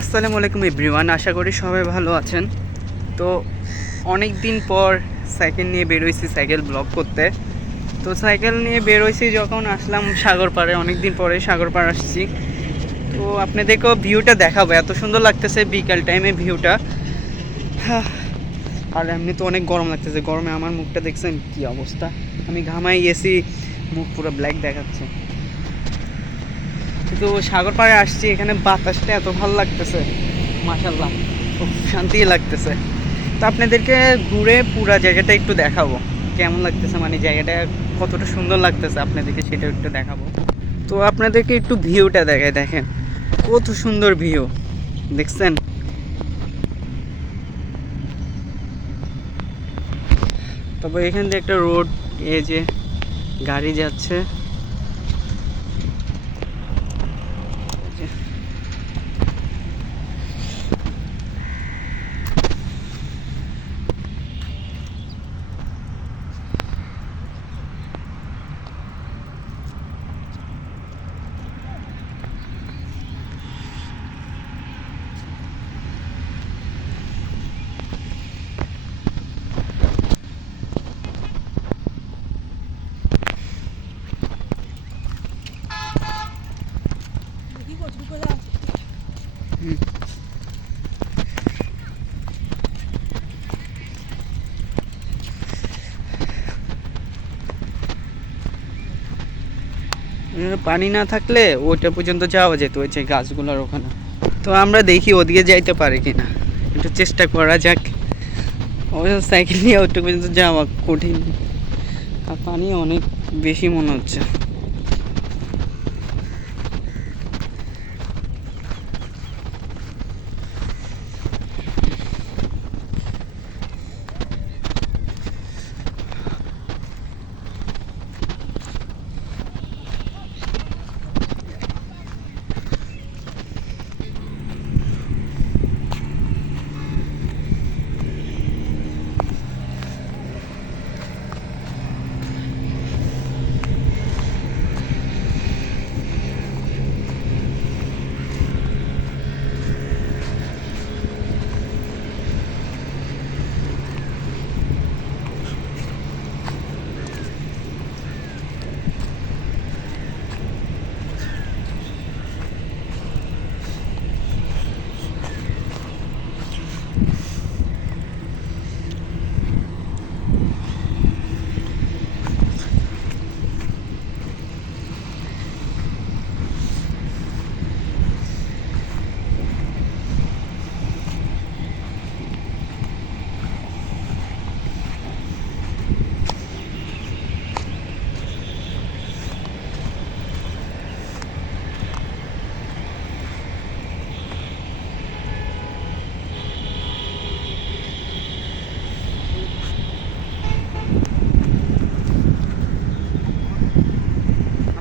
আসসালামু আলাইকুম এভরিওয়ান, আশা করি সবাই ভালো আছেন। তো অনেক দিন পর সাইকেল নিয়ে বেরোইছি সাইকেল ব্লগ করতে। তো সাইকেল নিয়ে বেরোইছি যখন আসলাম সাগর পাড়ে, অনেক দিন পরে সাগর পাড় আসছি। তো আপনাদেরকেও ভিউটা দেখাবো, এত সুন্দর লাগতেছে বিকাল টাইমে ভিউটা। আর, এমনি তো অনেক গরম লাগতেছে, গরমে আমার মুখটা দেখছেন কি অবস্থা। আমি ঘামাই গেছি, মুখ পুরো ব্ল্যাক দেখাচ্ছে। কিন্তু সাগর পাড়ে আসছি, এখানে বাতাসটা এত ভালো লাগতেছে। মাশাল্লাহ খুব শান্তি লাগতেছে। তো আপনাদেরকে ঘুরে পুরা জায়গাটা একটু দেখাবো। কেমন লাগতেছে মানে জায়গাটা কতটা সুন্দর লাগতেছে আপনাদেরকে সেটা একটু দেখাবো। তো আপনাদেরকে একটু ভিউটা দেখায় দেখেন। কত সুন্দর ভিউ, দেখছেন? তবে এখান দিয়ে একটা রোড, এই যে গাড়ি যাচ্ছে এখানে পানি না থাকলে ওইটা পর্যন্ত যাওয়া যেত, ওই যে গাছগুলোর ওখানে। তো আমরা দেখি ওদিকে যাইতে পারি কি না একটু চেষ্টা করা যাক। অবশ্য সাইকেল নিয়ে ওইটা পর্যন্ত যাওয়া কঠিন। আর পানি অনেক বেশি মনে হচ্ছে।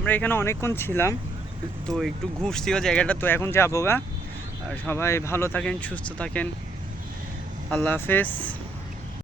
আমরা এখানে অনেকক্ষণ ছিলাম, তো একটু ঘুরছিও জায়গাটা, তো এখন যাব গা। আর সবাই ভালো থাকেন, সুস্থ থাকেন। আল্লাহ হাফেজ।